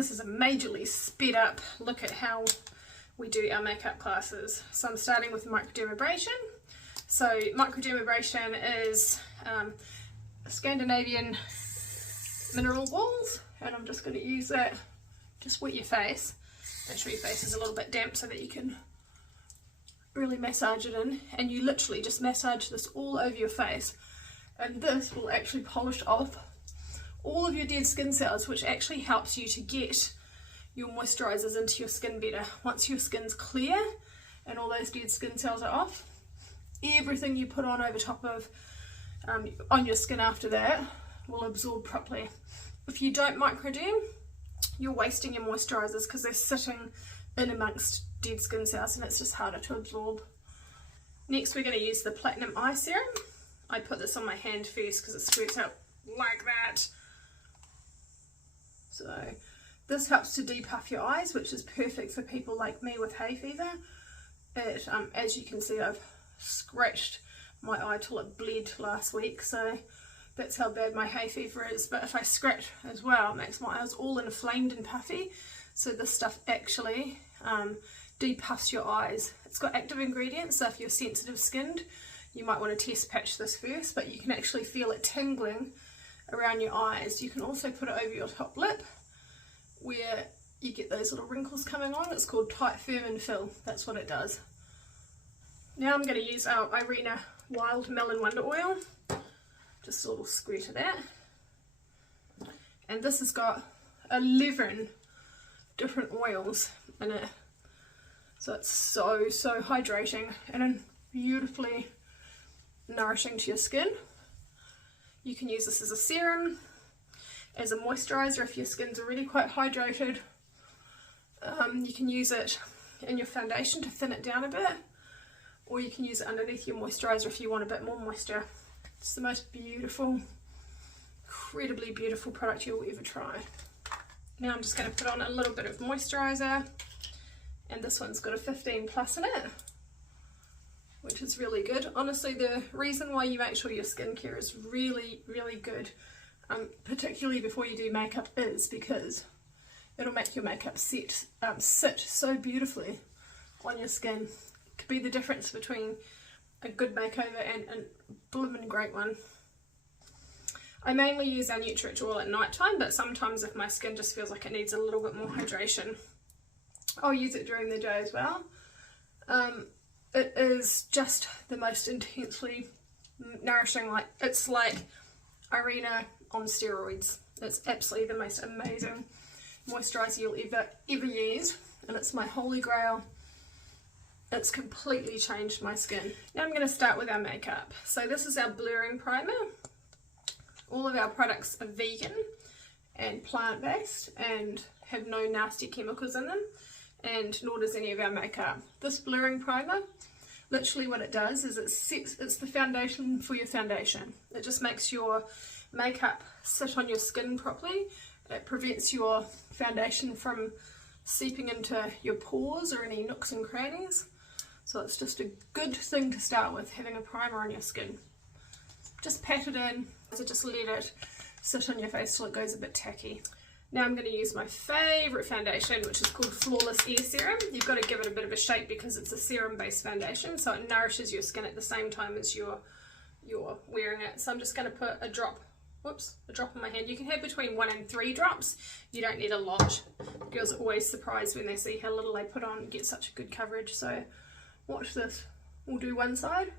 this is a majorly sped up look at how we do our makeup classes. So I'm starting with microdermabrasion. So microdermabrasion is Scandinavian mineral balls, and I'm just going to use that. Just wet your face. Make sure your face is a little bit damp so that you can really massage it in, and you literally just massage this all over your face, and this will actually polish off all of your dead skin cells, which actually helps you to get your moisturizers into your skin better. Once your skin's clear and all those dead skin cells are off, everything you put on over top of on your skin after that will absorb properly. If you don't microderm, you're wasting your moisturizers because they're sitting in amongst dead skin cells and it's just harder to absorb. Next we're going to use the Platinum Eye Serum. I put this on my hand first because it squirts out like that. So this helps to depuff your eyes, which is perfect for people like me with hay fever. As you can see, I've scratched my eye till it bled last week, so that's how bad my hay fever is. But if I scratch as well, it makes my eyes all inflamed and puffy. So this stuff actually depuffs your eyes. It's got active ingredients, so if you're sensitive skinned, you might want to test patch this first, but you can actually feel it tingling around your eyes. You can also put it over your top lip where you get those little wrinkles coming on. It's called Tight, Firm and Fill. That's what it does. Now I'm going to use our Irena Wild Melon Wonder Oil. Just a little squirt of that. And this has got 11 different oils in it. So it's so hydrating and beautifully nourishing to your skin. You can use this as a serum, as a moisturizer if your skin's already quite hydrated. You can use it in your foundation to thin it down a bit, or you can use it underneath your moisturizer if you want a bit more moisture. It's the most beautiful, incredibly beautiful product you'll ever try. Now I'm just going to put on a little bit of moisturizer, and this one's got a 15+ in it, which is really good. Honestly, the reason why you make sure your skincare is really good, particularly before you do makeup, is because it'll make your makeup sit so beautifully on your skin. It could be the difference between a good makeover and a blooming great one. I mainly use our Nutri-Rich oil at night time, but sometimes if my skin just feels like it needs a little bit more hydration, I'll use it during the day as well. It is just the most intensely nourishing, it's like Irena on steroids. It's absolutely the most amazing moisturizer you'll ever use, and it's my holy grail. It's completely changed my skin. Now I'm going to start with our makeup. So this is our blurring primer. All of our products are vegan and plant-based and have no nasty chemicals in them, and nor does any of our makeup. This blurring primer, literally what it does is it's the foundation for your foundation. It just makes your makeup sit on your skin properly. It prevents your foundation from seeping into your pores or any nooks and crannies. So it's just a good thing to start with, having a primer on your skin. Just pat it in, so just let it sit on your face till it goes a bit tacky. Now I'm going to use my favourite foundation, which is called Flawless Air Serum. You've got to give it a bit of a shake because it's a serum based foundation, so it nourishes your skin at the same time as you're wearing it. So I'm just going to put a drop on my hand. You can have between 1 and 3 drops. You don't need a lot. Girls are always surprised when they see how little they put on and get such a good coverage. So watch this. We'll do one side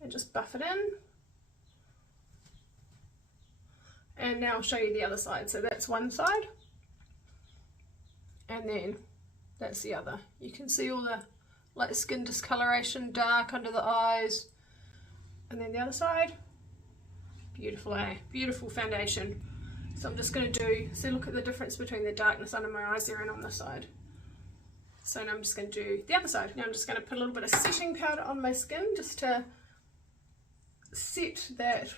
and just buff it in. And now I'll show you the other side. So that's one side, and then that's the other. You can see all the light skin discoloration, dark under the eyes, and then the other side. Beautiful, eh? Beautiful foundation. So I'm just going to look at the difference between the darkness under my eyes there and on this side. So now I'm just going to do the other side. Now I'm just going to put a little bit of setting powder on my skin just to set that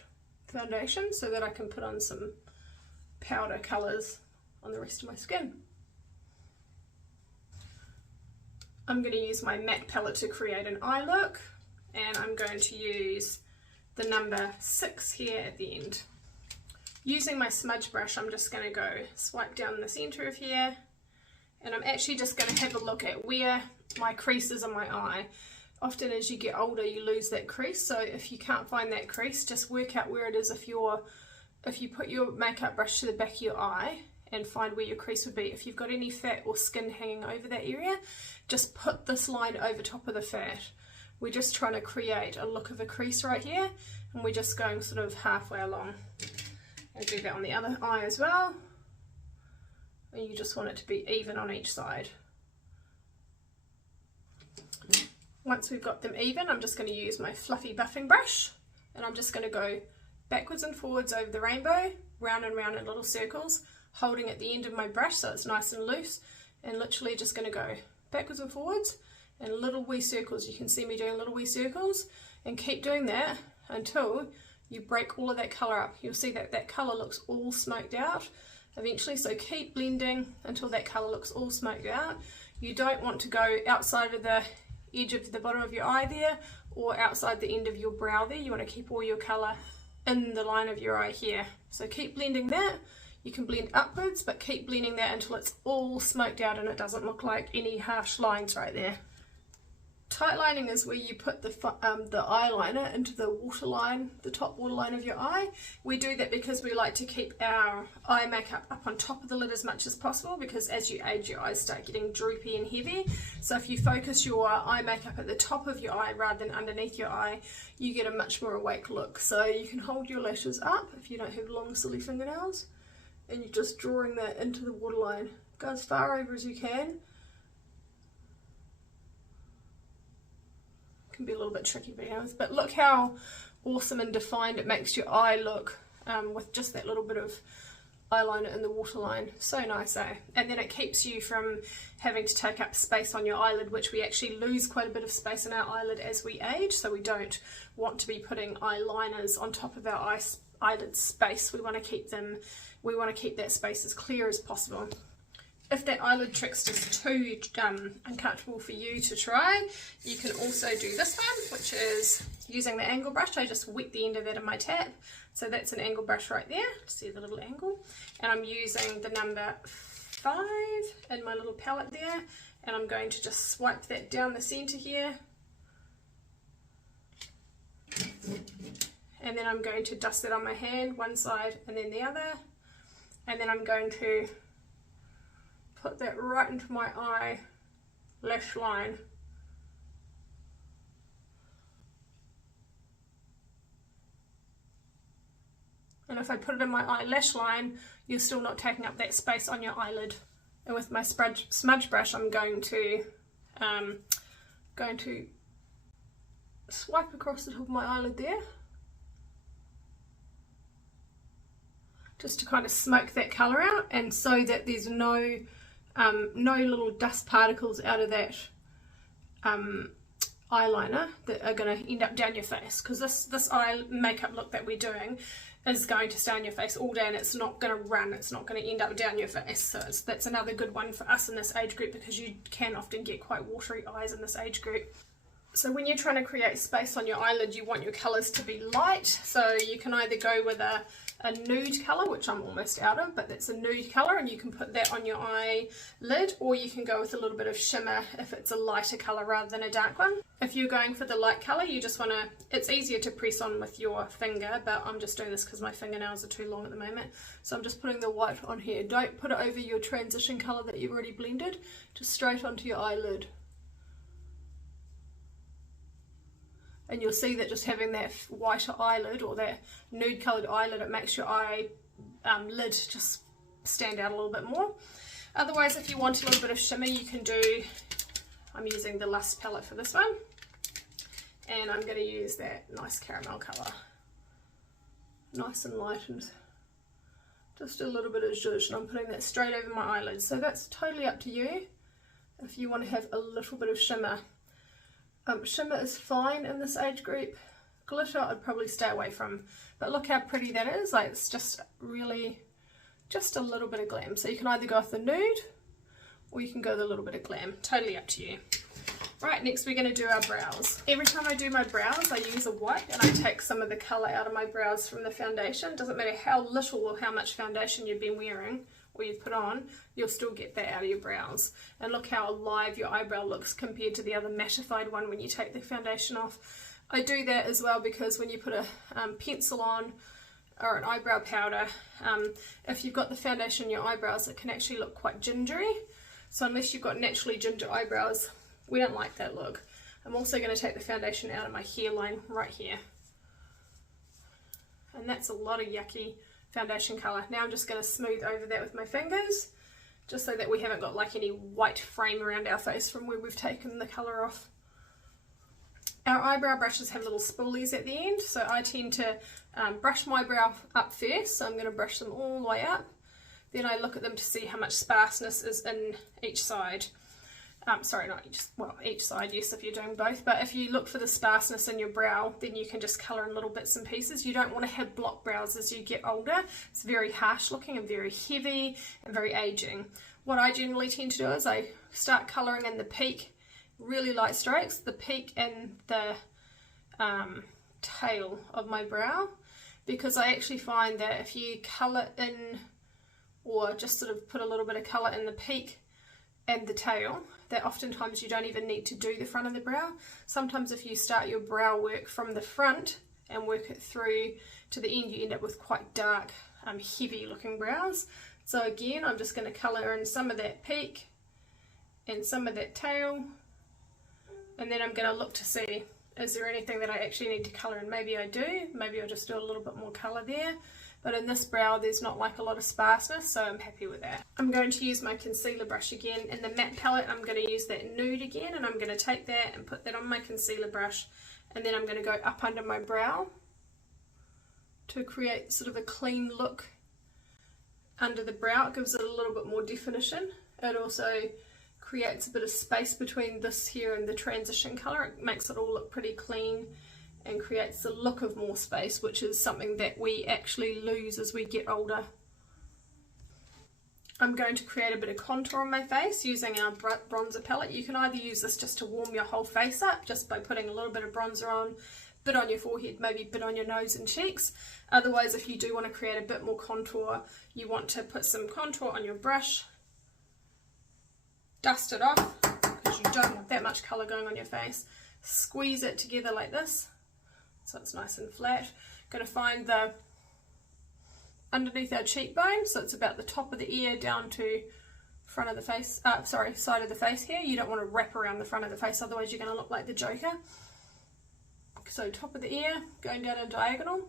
foundation so that I can put on some powder colours on the rest of my skin. I'm going to use my matte palette to create an eye look, and I'm going to use the number 6 here at the end. Using my smudge brush, I'm just going to go swipe down the center of here, and I'm actually just going to have a look at where my crease is on my eye. Often as you get older you lose that crease, so if you can't find that crease, just work out where it is. If you put your makeup brush to the back of your eye and find where your crease would be, if you've got any fat or skin hanging over that area, just put this line over top of the fat. We're just trying to create a look of a crease right here, and we're just going sort of halfway along. And do that on the other eye as well, and you just want it to be even on each side. Once we've got them even, I'm just going to use my fluffy buffing brush, and I'm just going to go backwards and forwards over the rainbow, round and round in little circles, holding at the end of my brush so it's nice and loose, and literally just going to go backwards and forwards in little wee circles. You can see me doing little wee circles, and keep doing that until you break all of that colour up. You'll see that that colour looks all smoked out eventually, so keep blending until that colour looks all smoked out. You don't want to go outside of the edge of the bottom of your eye there, or outside the end of your brow there. You want to keep all your colour in the line of your eye here. So keep blending that. You can blend upwards, but keep blending that until it's all smoked out and it doesn't look like any harsh lines right there. Tightlining is where you put the eyeliner into the waterline, the top waterline of your eye. We do that because we like to keep our eye makeup up on top of the lid as much as possible, because as you age your eyes start getting droopy and heavy. So if you focus your eye makeup at the top of your eye rather than underneath your eye, you get a much more awake look. So you can hold your lashes up if you don't have long silly fingernails, and you're just drawing that into the waterline. Go as far over as you can. Can be a little bit tricky videos, but look how awesome and defined it makes your eye look with just that little bit of eyeliner in the waterline. So nice, eh? And then it keeps you from having to take up space on your eyelid, which we actually lose quite a bit of space in our eyelid as we age, so we don't want to be putting eyeliners on top of our eyelid space. We want to keep that space as clear as possible. If that eyelid trick's just too uncomfortable for you to try, you can also do this one, which is using the angle brush. I just wet the end of that in my tap. So that's an angle brush right there. See the little angle? And I'm using the number 5 in my little palette there. And I'm going to just swipe that down the center here. And then I'm going to dust it on my hand, one side and then the other. And then I'm going to put that right into my eye lash line. And if I put it in my eyelash line, you're still not taking up that space on your eyelid. And with my smudge brush, I'm going to swipe across the top of my eyelid there, just to kind of smoke that colour out, and so that there's no little dust particles out of that eyeliner that are going to end up down your face, because this eye makeup look that we're doing is going to stay on your face all day, and it's not going to run, it's not going to end up down your face. So that's another good one for us in this age group, because you can often get quite watery eyes in this age group. So when you're trying to create space on your eyelid, you want your colours to be light, so you can either go with a nude colour, which I'm almost out of, but that's a nude colour, and you can put that on your eyelid, or you can go with a little bit of shimmer if it's a lighter colour rather than a dark one. If you're going for the light colour, you just want to, it's easier to press on with your finger, but I'm just doing this because my fingernails are too long at the moment, so I'm just putting the white on here. Don't put it over your transition colour that you've already blended, just straight onto your eyelid. And you'll see that just having that whiter eyelid, or that nude coloured eyelid, it makes your eye lid just stand out a little bit more. Otherwise, if you want a little bit of shimmer, you can do, I'm using the Lust palette for this one, and I'm going to use that nice caramel colour. Nice and light, and just a little bit of zhuzh, and I'm putting that straight over my eyelids. So that's totally up to you if you want to have a little bit of shimmer. Shimmer is fine in this age group. Glitter I'd probably stay away from, but look how pretty that is. Like, it's just really just a little bit of glam. So you can either go with the nude, or you can go with a little bit of glam. Totally up to you. Right, next we're going to do our brows. Every time I do my brows, I use a wipe and I take some of the colour out of my brows from the foundation. Doesn't matter how little or how much foundation you've been wearing or you've put on, you'll still get that out of your brows. And look how alive your eyebrow looks compared to the other mattified one when you take the foundation off. I do that as well because when you put a pencil on or an eyebrow powder, if you've got the foundation in your eyebrows, it can actually look quite gingery. So unless you've got naturally ginger eyebrows, we don't like that look. I'm also going to take the foundation out of my hairline right here. And that's a lot of yucky foundation colour. Now I'm just going to smooth over that with my fingers, just so that we haven't got like any white frame around our face from where we've taken the colour off. Our eyebrow brushes have little spoolies at the end, so I tend to brush my brow up first, so I'm going to brush them all the way up. Then I look at them to see how much sparseness is in each side. Sorry, not each, well, each side, yes, if you're doing both. But if you look for the sparseness in your brow, then you can just colour in little bits and pieces. You don't want to have block brows as you get older. It's very harsh looking and very heavy and very aging. What I generally tend to do is I start colouring in the peak, really light strokes, the peak and the tail of my brow, because I actually find that if you colour in or just sort of put a little bit of colour in the peak and the tail, that oftentimes you don't even need to do the front of the brow. Sometimes if you start your brow work from the front and work it through to the end, you end up with quite dark, heavy looking brows. So again, I'm just going to colour in some of that peak and some of that tail, and then I'm going to look to see, is there anything that I actually need to colour in? Maybe I do, maybe I'll just do a little bit more colour there. But in this brow, there's not like a lot of sparseness, so I'm happy with that. I'm going to use my concealer brush again. In the matte palette, I'm going to use that nude again, and I'm going to take that and put that on my concealer brush, and then I'm going to go up under my brow to create sort of a clean look under the brow. It gives it a little bit more definition. It also creates a bit of space between this here and the transition colour. It makes it all look pretty clean and creates the look of more space, which is something that we actually lose as we get older. I'm going to create a bit of contour on my face using our bronzer palette. You can either use this just to warm your whole face up, just by putting a little bit of bronzer on, bit on your forehead, maybe a bit on your nose and cheeks. Otherwise, if you do want to create a bit more contour, you want to put some contour on your brush, dust it off, because you don't want that much colour going on your face. Squeeze it together like this, so it's nice and flat. Going to find the underneath our cheekbone, so it's about the top of the ear down to front of the face, side of the face here. You don't want to wrap around the front of the face, otherwise you're going to look like the Joker. So top of the ear, going down a diagonal.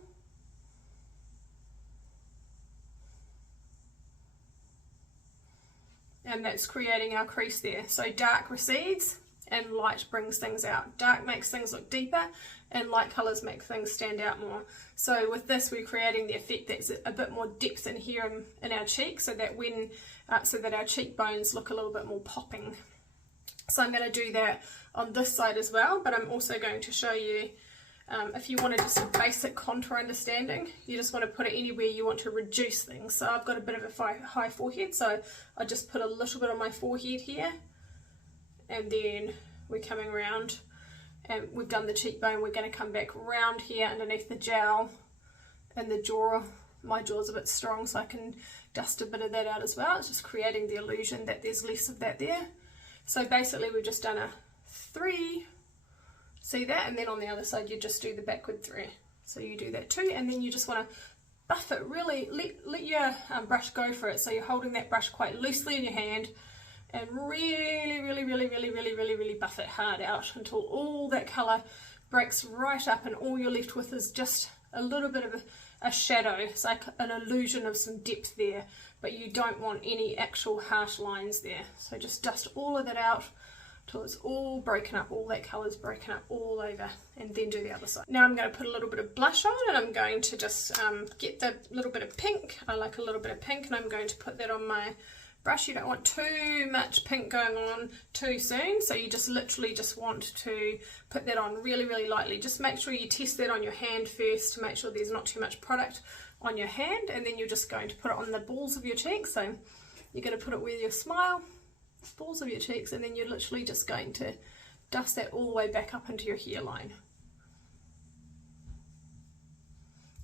And that's creating our crease there. So dark recedes and light brings things out. Dark makes things look deeper and light colours make things stand out more. So with this, we're creating the effect that's a bit more depth in here in our cheek, so that our cheekbones look a little bit more popping. So I'm going to do that on this side as well, but I'm also going to show you if you wanted just a basic contour understanding, you just want to put it anywhere you want to reduce things. So I've got a bit of a high forehead, so I just put a little bit on my forehead here, and then we're coming around and we've done the cheekbone. We're going to come back round here underneath the jowl and the jaw. My jaw's a bit strong, so I can dust a bit of that out as well. It's just creating the illusion that there's less of that there. So basically we've just done a 3, see that, and then on the other side you just do the backward 3. So you do that too, and then you just want to buff it, really let your brush go for it. So you're holding that brush quite loosely in your hand and really buff it hard out until all that colour breaks right up and all you're left with is just a little bit of a shadow. It's like an illusion of some depth there, but you don't want any actual harsh lines there. So just dust all of that out till it's all broken up, all that colour's broken up all over, and then do the other side. Now I'm going to put a little bit of blush on, and I'm going to just get the little bit of pink. I like a little bit of pink, and I'm going to put that on my brush. You don't want too much pink going on too soon, so you just literally just want to put that on really lightly. Just make sure you test that on your hand first to make sure there's not too much product on your hand, and then you're just going to put it on the balls of your cheeks. So you're going to put it where you smile, balls of your cheeks, and then you're literally just going to dust that all the way back up into your hairline.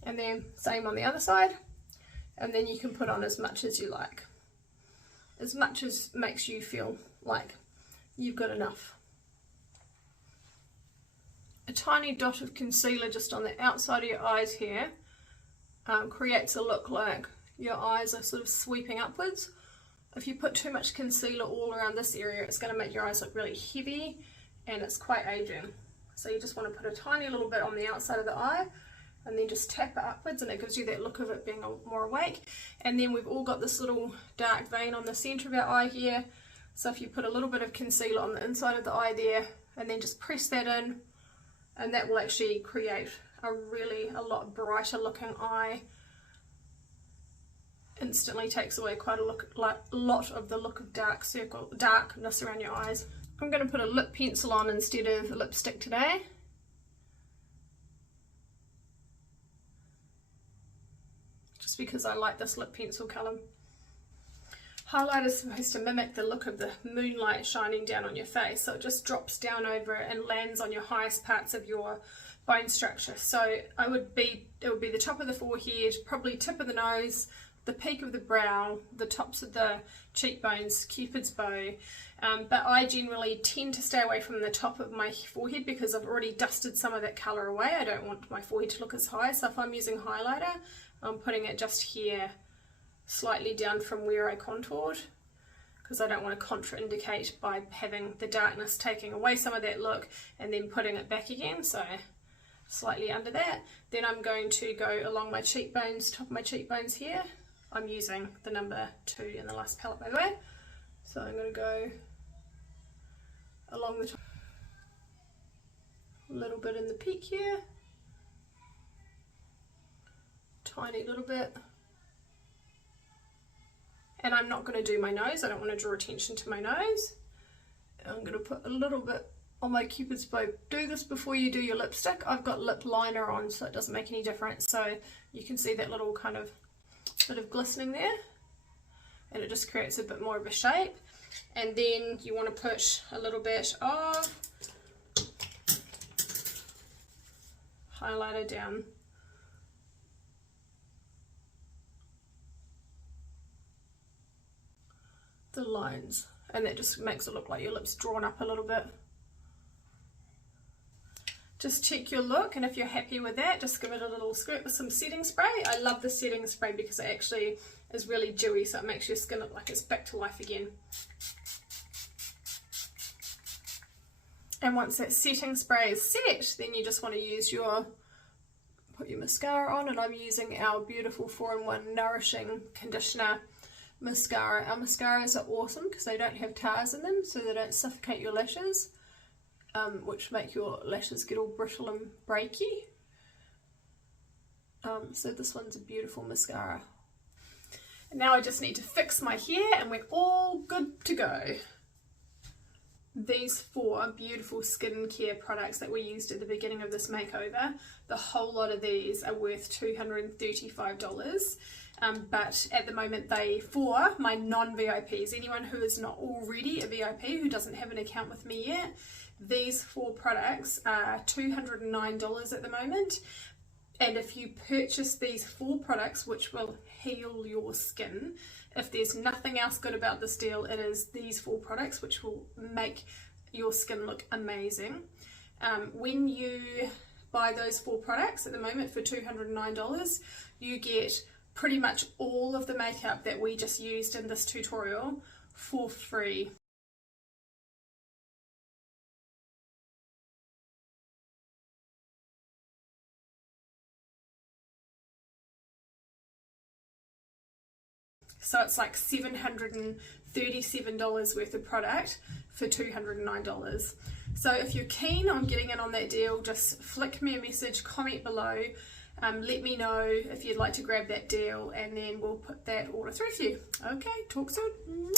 And then same on the other side, and then you can put on as much as you like, as much as makes you feel like you've got enough. A tiny dot of concealer just on the outside of your eyes here creates a look like your eyes are sort of sweeping upwards. If you put too much concealer all around this area, it's going to make your eyes look really heavy and it's quite aging. So you just want to put a tiny little bit on the outside of the eye and then just tap it upwards, and it gives you that look of it being more awake. And then we've all got this little dark vein on the center of our eye here. So if you put a little bit of concealer on the inside of the eye there and then just press that in, and that will actually create a lot brighter looking eye. Instantly takes away quite a lot of the look of darkness around your eyes. I'm going to put a lip pencil on instead of lipstick today. Just because I like this lip pencil colour. Highlighter is supposed to mimic the look of the moonlight shining down on your face, so it just drops down over it and lands on your highest parts of your bone structure. So it would be the top of the forehead, probably tip of the nose, the peak of the brow, the tops of the cheekbones, Cupid's bow. But I generally tend to stay away from the top of my forehead because I've already dusted some of that colour away. I don't want my forehead to look as high, so if I'm using highlighter, I'm putting it just here, slightly down from where I contoured, because I don't want to contraindicate by having the darkness taking away some of that look and then putting it back again. So slightly under that. Then I'm going to go along my cheekbones, top of my cheekbones here. I'm using the number 2 in the last palette, by the way. So I'm going to go along the top, a little bit in the peak here, tiny little bit. And I'm not going to do my nose, I don't want to draw attention to my nose. I'm going to put a little bit on my Cupid's bow. Do this before you do your lipstick. I've got lip liner on, so it doesn't make any difference. So you can see that little kind of bit of glistening there, and it just creates a bit more of a shape. And then you want to put a little bit of highlighter down the lines, and that just makes it look like your lips drawn up a little bit. Just check your look, and if you're happy with that, just give it a little squirt with some setting spray. I love the setting spray because it actually is really dewy, so it makes your skin look like it's back to life again. And once that setting spray is set, then you just want to use put your mascara on, and I'm using our beautiful 4-in-1 Nourishing Conditioner mascara. Our mascaras are awesome because they don't have tars in them, so they don't suffocate your lashes, which make your lashes get all brittle and breaky. So this one's a beautiful mascara. And now I just need to fix my hair and we're all good to go. These 4 beautiful skincare products that we used at the beginning of this makeover, the whole lot of these are worth $235. But at the moment for my non-VIPs, anyone who is not already a VIP, who doesn't have an account with me yet, these 4 products are $209 at the moment. And if you purchase these 4 products, which will heal your skin, if there's nothing else good about this deal, it is these 4 products which will make your skin look amazing. When you buy those 4 products at the moment for $209, you get pretty much all of the makeup that we just used in this tutorial for free. So it's like $737 worth of product for $209. So if you're keen on getting in on that deal, just flick me a message, comment below, let me know if you'd like to grab that deal, and then we'll put that order through for you. Okay, talk soon.